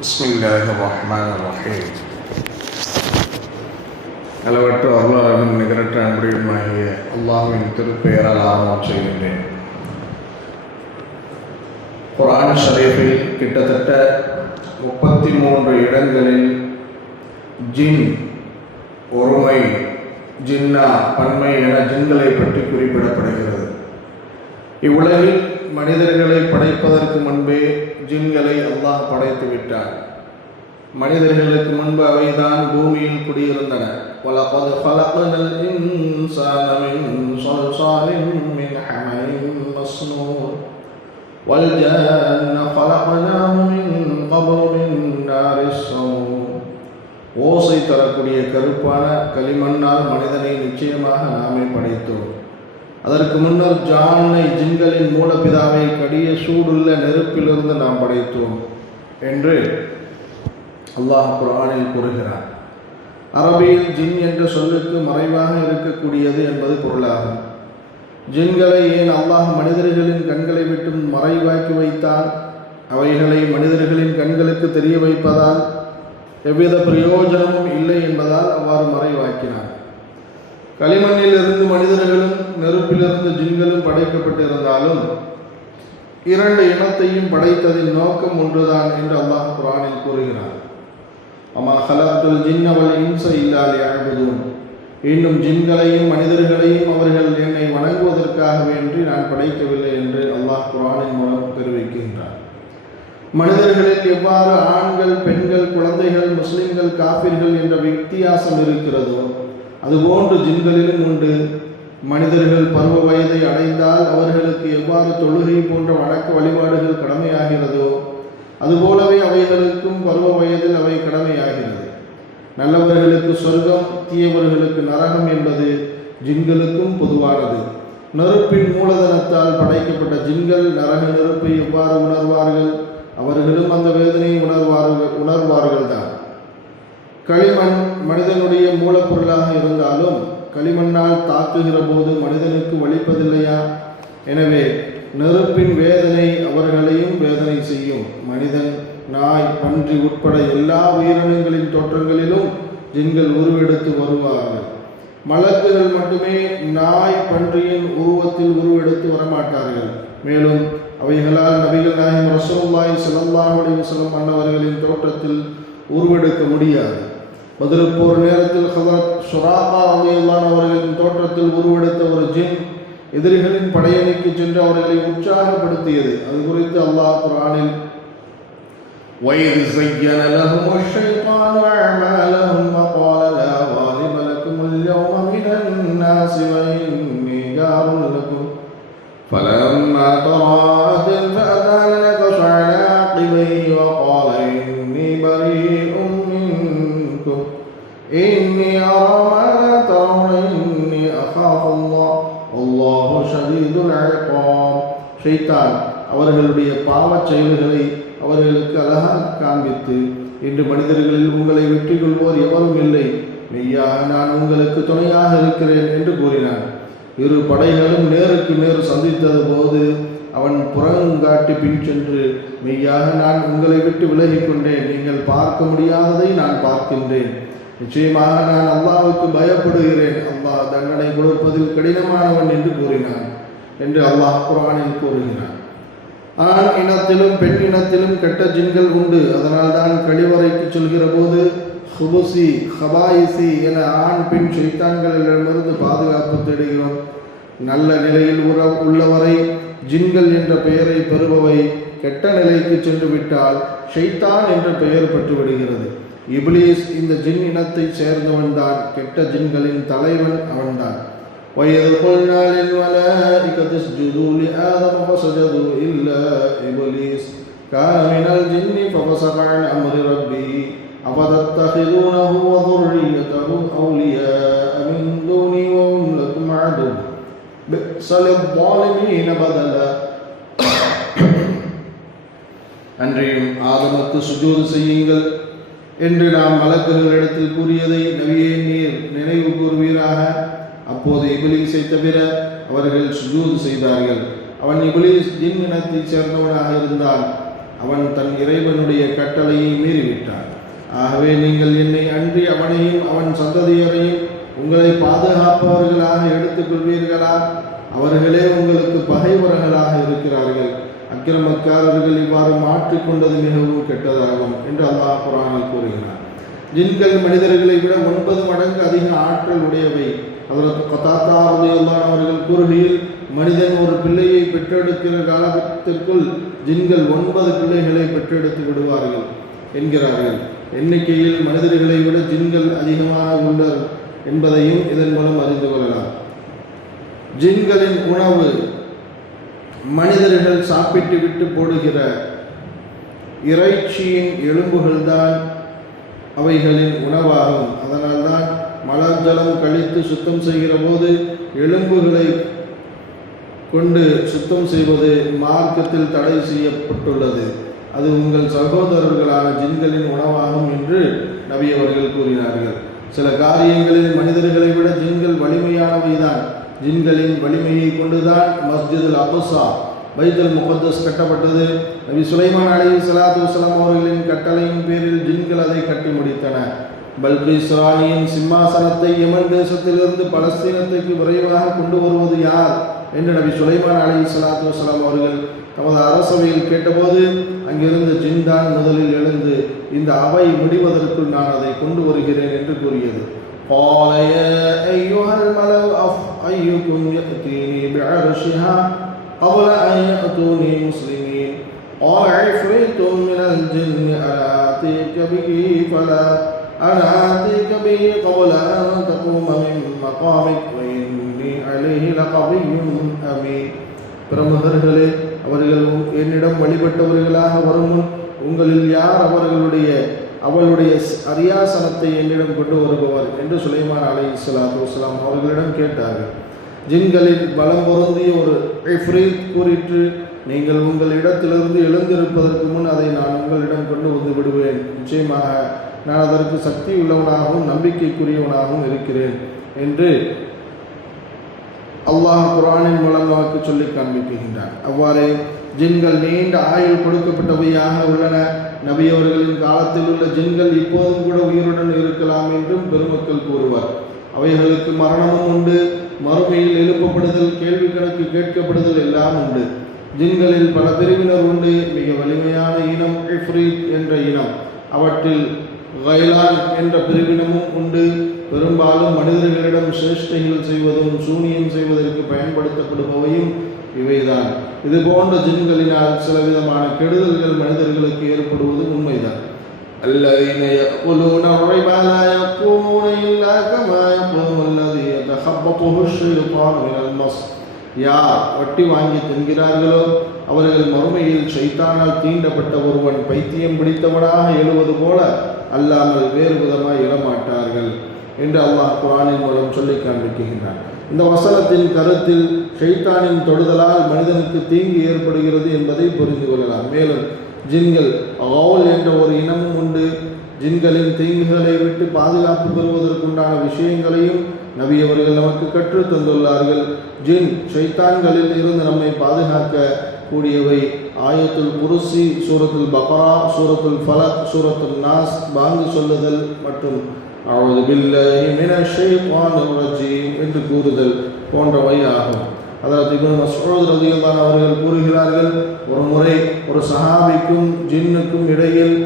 பிஸ்மில்லாஹிர்ரஹ்மானிர்ரஹீம். அளவற்ற அல்லாஹ்வின் நிகரற்ற அன்புடையவனாகிய அல்லாஹ்வின் திருப்பெயரால் ஆரம்பம் செய்கின்றேன். குர்ஆன் ஷரீஃபில் கிட்டத்தட்ட 33 இடங்களில் ஜின் ஒருமை, ஜின்னா பன்மை என ஜின்களை பற்றி குறிப்பிடப்படுகிறது. இவ்வுலகில் மனிதர்களை படைப்பதற்கு முன்பே ஜின்களை அல்லாஹ் படைத்து விட்டார். மனிதர்களுக்கு முன்பு அவைதான் பூமியில் குடியிருந்தன. வலகத் ஹலக்னல் இன்சான மின் ஸல்ஸாலின் மின் ஹமஇன் மஸ்னூன் வல் ஜான்ன ஹலக்னாஹு மின் கப்லு மின் நாரிஸ் ஸமூம். ஓசை தரக்கூடிய கருப்பான களிமண்ணால் மனிதனை நிச்சயமாக நாமே படைத்தோம். அதற்கு முன்னர் ஜானை, ஜின்களின் மூலப்பிதாவை கடிய சூடுள்ள நெருப்பிலிருந்து நாம் படைத்தோம் என்று அல்லாஹ் குர்ஆனில் கூறுகிறார். அரபியில் ஜின் என்ற சொல்லுக்கு மறைவாக இருக்கக்கூடியது என்பது பொருளாகும். ஜின்களை ஏன் அல்லாஹ் மனிதர்களின் கண்களை விட்டு மறைவாக்கி வைத்தார்? அவைகளை மனிதர்களின் கண்களுக்கு தெரிய வைப்பதால் எவ்வித பிரயோஜனமும் இல்லை என்பதால் அவ்வாறு மறைவாக்கினார். களிமண்ணிலிருந்து மனிதர்களும் நெருப்பிலிருந்து ஜின்களும் படைக்கப்பட்டிருந்தாலும் இரண்டு இனத்தையும் படைத்ததின் நோக்கம் ஒன்றுதான் என்று அல்லாஹ் குர்ஆனில் கூறுகிறார். அமா ஹலக்துல் ஜின்ன வல் இன்ஸ இல்லா லியஅ்புதூன். இன்னும் ஜின்களையும் மனிதர்களையும் அவர்கள் என்னை வணங்குவதற்காக வேண்டி நான் படைக்கவில்லை என்று அல்லாஹ் குர்ஆனின் மூலம் தெரிவிக்கின்றார். மனிதர்களில் எவ்வாறு ஆண்கள், பெண்கள், குழந்தைகள், முஸ்லிம்கள், காஃபிர்கள் என்ற வித்தியாசம் இருக்கிறதோ அதுபோன்று ஜின்களிலும் உண்டு. மனிதர்கள் பருவ வயதை அடைந்தால் அவர்களுக்கு எவ்வாறு தொழுகை போன்ற வணக்க வழிபாடுகள் கடமையாகிறதோ அதுபோலவே அவைகளுக்கும் பருவ வயதில் அவை கடமையாகிறது. நல்லவர்களுக்கு சொர்க்கம், தீயவர்களுக்கு நரகம் என்பது ஜின்களுக்கும் பொதுவானது. நெருப்பின் மூலதனத்தால் படைக்கப்பட்ட ஜின்கள் நரக நெருப்பை எவ்வாறு உணர்வார்கள்? அவர்களும் அந்த வேதனையை உணர்வார்கள் தான். களிமண் மனிதனுடைய மூலப்பொருளாக இருந்தாலும் களிமண்ணால் தாக்குகிற போது மனிதனுக்கு வலிப்பதில்லையா? எனவே நெருப்பின் வேதனை அவர்களையும் வேதனை செய்யும். மனிதன், நாய், பன்றி உட்பட எல்லா உயிரினங்களின் தோற்றங்களிலும் ஜின்கள் உருவெடுத்து வருவார்கள். மலக்குகள் மட்டுமே நாய், பன்றியின் உருவத்தில் உருவெடுத்து வரமாட்டார்கள். மேலும் அவைகளால் நபிகள் நாயகம் ரசூலுல்லாஹி ஸல்லல்லாஹு அலைஹி வஸல்லம் அன்னவர்களின் தோற்றத்தில் உருவெடுக்க முடியாது. பத்ர் போர் நேரத்தில் ஹஜ்ரத் ஸுராகா ரலியல்லாஹு அவர்களின் தோற்றத்தில் உருவெடுத்த ஒரு ஜின் எதிரிகளின் படையணிக்கு சென்று அவர்களை உற்சாகப்படுத்தியது. அது குறித்து அல்லாஹ் குர்ஆனில் وَإِذْ زَيَّنَ لَهُمُ الشَّيْطَانُ أَعْمَالَهُمْ وَقَالَ لَا غَالِبَ لَكُمُ الْيَوْمَ مِنَ النَّاسِ وَإِنِّي جَارٌ لَكُمْ فَلَمَّا تَرَاءَتِ الْفِئَتَانِ نَكَصَ عَلَى عَقِبَيْهِ وَقَالَ إِنِّي بَرِيءٌ مِنكُمْ إِنِّي أَرَى مَا لَا تَرَوْنَ إِنِّي أَخَافُ اللَّهَ وَاللَّهُ شَدِيدُ الْعِقَابِ. ஷைத்தான் அவர்களுடைய பாவச் செயல்களை அவர்களுக்கு அழகாக காண்பித்து, இன்று மனிதர்களில் உங்களை வெற்றி கொள்வோர் எவரும் இல்லை, மெய்யாக நான் உங்களுக்கு துணையாக இருக்கிறேன் என்று கூறினான். இரு படைகளும் நேருக்கு நேர் சந்தித்தது போது அவன் புறங்காட்டி பின் சென்று, மெய்யாக நான் உங்களை விட்டு விலகிக் கொண்டேன், நீங்கள் பார்க்க முடியாததை நான் பார்க்கின்றேன், நிச்சயமாக நான் அல்லாஹ்வுக்கு பயப்படுகிறேன், அல்லாஹ் தண்டனை கொடுப்பதில் கடினமானவன் என்று கூறினான் என்று அல்லாஹ் குர்ஆனில் கூறுகிறான். ஆண் இனத்திலும் பெண் இனத்திலும் கெட்ட ஜின்கள் உண்டு. அதனால் தான் கழிவறைக்கு செல்கிற போது ஹுபுசி, ஹபாயிசி என ஆண் பெண் ஷைத்தான்களிடமிருந்து பாதுகாப்பு தேடுகிறோம். நல்ல நிலையில் உள்ளவரை ஜின்கள் என்ற பெயரை பெறுபவை கெட்ட நிலைக்கு சென்று விட்டால் ஷைத்தான் என்ற பெயர் பெற்றுவிடுகிறது. இப்லீஸ் இந்த ஜின் இனத்தை சேர்ந்தவன் தான். கெட்ட ஜின்களின் தலைவன் அவன்தான். وَإِذْ قُلْنَا لِلْمَلَائِكَةِ اسْجُدُوا لِآدَمَ فَسَجَدُوا إِلَّا إِبْلِيسَ كَانَ مِنَ الْجِنِّ فَفَسَقَ عَنْ أَمْرِ رَبِّهِ أَفَتَتَّخِذُونَهُ وَذُرِّيَّتَهُ أَوْلِيَاءَ مِنْ دُونِي وَهُمْ لَكُمْ عَدُوٌّ بِئْسَ لِلظَّالِمِينَ بَدَلًا. அன்றையும் ஆதமுக்கு சுஜூது செய்யுங்கள் என்று நாம் மலக்குகளிடத்தில் கூறியதை நபியே நீர் நினைவு கூறுவீராக. அப்போது இப்லீஸை தவிர அவர்கள் சுஜூது செய்தார்கள். அவன் இப்லீஸ் ஜின் இனத்தைச் சேர்ந்தவனாக இருந்தான். அவன் தன் இறைவனுடைய கட்டளையை மீறிவிட்டான். ஆகவே நீங்கள் என்னை அன்றி அவனையும் அவன் சந்ததியரையும் உங்களை பாதுகாப்பவர்களாக எடுத்துக்கொள்வீர்களா? அவர்களே உங்களுக்கு பகைவர்களாக இருக்கிறார்கள். அக்கிரமக்காரர்கள் இவ்வாறு மாற்றிக்கொண்டது மிகவும் கெட்டதாகும் என்று அல்லாஹ் குர்ஆனில் கூறுகிறார். ஜின்கள் மனிதர்களை விட 9 மடங்கு அதிக ஆற்றல் உடையவை. ஹஜ்ரத் கதாதா ரலியல்லாஹு அவர்கள் கூறுகையில், மனிதன் ஒரு பிள்ளையை பெற்றெடுக்கிற காலத்திற்குள் ஜின்கள் 9 பிள்ளைகளை பெற்றெடுத்து விடுவார்கள் என்கிறார்கள். எண்ணிக்கையில் மனிதர்களை விட ஜின்கள் அதிகமாக உள்ளனர் என்பதையும் இதன் மூலம் அறிந்து கொள்ளலாம். ஜின்களின் உணவு மனிதர்கள் சாப்பிட்டு விட்டு போடுகிற இறைச்சியின் எலும்புகள்தான் அவைகளின் உணவாகும். அதனால்தான் மலர்ஜலம் கழித்து சுத்தம் செய்கிற போது எலும்புகளை கொண்டு சுத்தம் செய்வது மார்க்கத்தில் தடை செய்யப்பட்டுள்ளது. அது உங்கள் சகோதரர்களான ஜின்களின் உணவாகும் என்று நபி அவர்கள் கூறினார்கள். சில காரியங்களில் மனிதர்களை விட ஜின்கள் வலிமையானவைதான். ஜின்களின் வலிமையை கொண்டுதான் மஸ்ஜிதுல் அக்ஸா பைத்துல் முகத்தஸ் கட்டப்பட்டது. நபி சுலைமான் அலைஹிஸ்ஸலாத்து வஸ்ஸலாம் அவர்களின் கட்டளையின் பேரில் ஜின்கள் அதை கட்டி முடித்தன. பல்கிஸ் ராணியின் சிம்மாசனத்தை யமன் தேசத்திலிருந்து பலஸ்தீனத்துக்கு விரைவாக கொண்டு வருவது யார் என்று நபி சுலைமான் அலைஹிஸ்ஸலாத்து வஸ்ஸலாம் அவர்கள் தமது அரசவையில் கேட்டபோது அங்கிருந்த ஜின் தான் முதலில் எழுந்து இந்த அவை முடிவதற்குள் நான் அதை கொண்டு வருகிறேன் என்று கூறியது. قال يا أيها الملأ أيكم يأتيني بعرشها قبل أن يأتوني مسلمين قال عفريت من الجن أنا آتيك به قبل أن تقوم من مقامك وإني عليه لقوي أمين. பிரமுகர்களே, அவர்கள் என்னிடம் வழிபட்டவர்களாக வரும் முன் உங்களில் யார் அவளுடைய அரியாசனத்தை என்னிடம் கொண்டு வருபவர் என்று சுலைமான் அலைஹிஸ்ஸலாத்து வஸ்ஸலாம் அவர்களிடம் கேட்டார்கள். ஜின்களில் பலம் பொருந்திய ஒரு இஃப்ரீத் கூறிற்று, நீங்கள் உங்கள் இடத்திலிருந்து எழுந்திருப்பதற்கு முன் அதை நான் உங்களிடம் கொண்டு வந்து விடுவேன். நிச்சயமாக நான் அதற்கு சக்தி உள்ளவனாகவும் நம்பிக்கைக்குரியவனாகவும் இருக்கிறேன் என்று அல்லாஹ் குர்ஆனின் மூலம் நமக்கு சொல்லி காண்பிக்கின்றான். அவ்வாறே ஜின்கள் நீண்ட ஆயுள் கொடுக்கப்பட்டவையாக உள்ளன. நபி அவர்களின் காலத்தில் உள்ள ஜின்கள் இப்போதும் கூட உயிருடன் இருக்கலாம் என்றும் பெருமக்கள் கூறுவார். அவைகளுக்கு மரணமும் உண்டு, மறுமையில் எழுப்பப்படுதல், கேள்வி கணக்கு கேட்கப்படுதல் எல்லாம் உண்டு. ஜின்களில் பல பிரிவினர் உண்டு. மிக வலிமையான இனம் இஃப்ரீத் என்ற இனம். அவற்றில் கைலான் என்ற பிரிவினமும் உண்டு. பெரும்பாலும் மனிதர்களிடம் சேஷ்டைகள் செய்வதும் சூனியம் செய்வதற்கு பயன்படுத்தப்படுபவையும் இவைதான். இது போன்ற ஜின்களினால் சில விதமான கெடுதல்கள் மனிதர்களுக்கு ஏற்படுவது உண்மைதான். الذين يأكلون الربا لا يقومون إلا كما يقوم الذي يتخبطه الشيطان من المس. யார் வட்டி வாங்கி தின்கிறார்களோ அவர்கள் மறுமையில் ஷைத்தானால் தீண்டப்பட்ட ஒருவன் பைத்தியம் பிடித்தவனாக எழுவது போல அல்லாமல் வேறு விதமாய் எழமாட்டார்கள் என்று அல்லாஹ் குர்ஆனின் மூலம் சொல்லி காண்பிக்கின்றான். இந்த வசனத்தின் கருத்தில் ஷைத்தானின் தொடுதலால் மனிதனுக்கு தீங்கு ஏற்படுகிறது என்பதை புரிந்து கொள்ளலாம். மேலும் ஜின்கள் கௌல் என்ற ஒரு இனமும் உண்டு. ஜின்களின் தீங்குகளை விட்டு பாதுகாப்பு பெறுவதற்குண்டான விஷயங்களையும் நபி அவர்கள் நமக்கு கற்று தந்துள்ளார்கள். ஜின் ஷைத்தான்களில் இருந்து நம்மை பாதுகாக்க கூடியவை ஆயத்துல் குர்சி, சூரத்துல் பக்ரா, சூரத்துல் ஃபலக், சூரத்துல் நாஸ், பாங்கு சொல்லுதல் மற்றும் அஊது பில்லாஹி மினஷ் ஷைத்தானிர் ரஜீம் என்று கூறுதல் போன்றவை ஆகும். ஹஜ்ரத் இப்னு மஸ்ஊத் ரலியல்லாஹு அவர்கள் கூறுகிறார்கள், ஒரு முறை ஒரு சஹாபிக்கும் ஜின்னுக்கும் இடையில்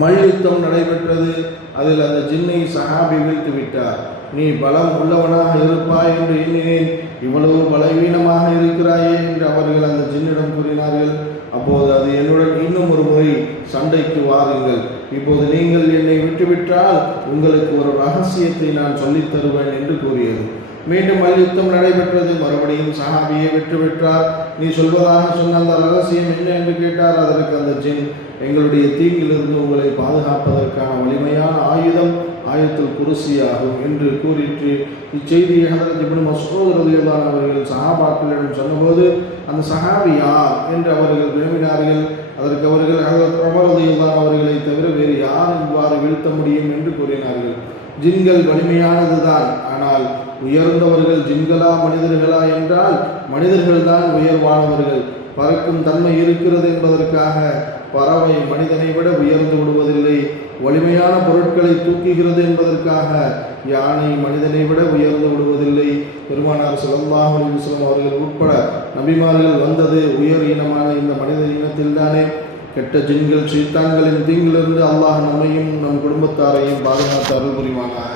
மல்யுத்தம் நடைபெற்றது. அதில் அந்த ஜின்னை சஹாபி வீழ்த்து விட்டார். நீ பலம் உள்ளவனாக இருப்பாய் என்று எண்ணினேன், இவ்வளவு பலவீனமாக இருக்கிறாயே என்று அவர்கள் அந்த ஜின்னிடம் கூறினார்கள். அப்போது அது என்னுடன் இன்னும் ஒரு முறை சண்டைக்கு வாருங்கள், இப்போது நீங்கள் என்னை விட்டுவிட்டால் உங்களுக்கு ஒரு ரகசியத்தை நான் சொல்லித் தருவேன் என்று கூறியது. மீண்டும் மல்யுத்தம் நடைபெற்றது. மறுபடியும் சஹாபியை விட்டுவிட்டார். நீ சொல்வதாக சொன்ன அந்த ரகசியம் என்ன என்று கேட்டார். அதற்கு அந்த ஜின், எங்களுடைய தீங்கிலிருந்து உங்களை பாதுகாப்பதற்கான வலிமையான ஆயுதம் ஆயத்துல் குர்சி ஆகும் என்று கூறிற்று. இச்செய்தியை ஹஜ்ரத் இப்னு மஸ்ஊத் ரலியல்லாஹு அவர்கள் சஹாபாக்களிடம் சொன்னபோது அந்த சஹாபி யார் என்று அவர்கள் விரும்பினார்கள். அதற்கு அவர்கள் ஹஜ்ரத் உமர் ரலியல்லாஹு அவர்களை தவிர வேறு யார் இவ்வாறு வீழ்த்த முடியும் என்று கூறினார்கள். ஜின்கள் வலிமையானதுதான், ஆனால் உயர்ந்தவர்கள் ஜின்களா மனிதர்களா என்றால் மனிதர்கள் தான் உயர்வானவர்கள். பறக்கும் தன்மை இருக்கிறது என்பதற்காக பறவை மனிதனை விட உயர்ந்து விடுவதில்லை. வலிமையான பொருட்களை தூக்குகிறது என்பதற்காக யானை மனிதனை விட உயர்ந்து விடுவதில்லை. பெருமானார் ஸல்லல்லாஹு அலைஹி வஸல்லம் அவர்கள் உட்பட நபிமார்கள் வந்தது உயர் இனமான இந்த மனித இனத்தில் தானே. கெட்ட ஜின்கள் ஷைத்தான்களின் தீங்கிலிருந்து அல்லாஹ் நம்மையும் நம் குடும்பத்தாரையும் பாதுகாத்து அருள் புரிவானாக.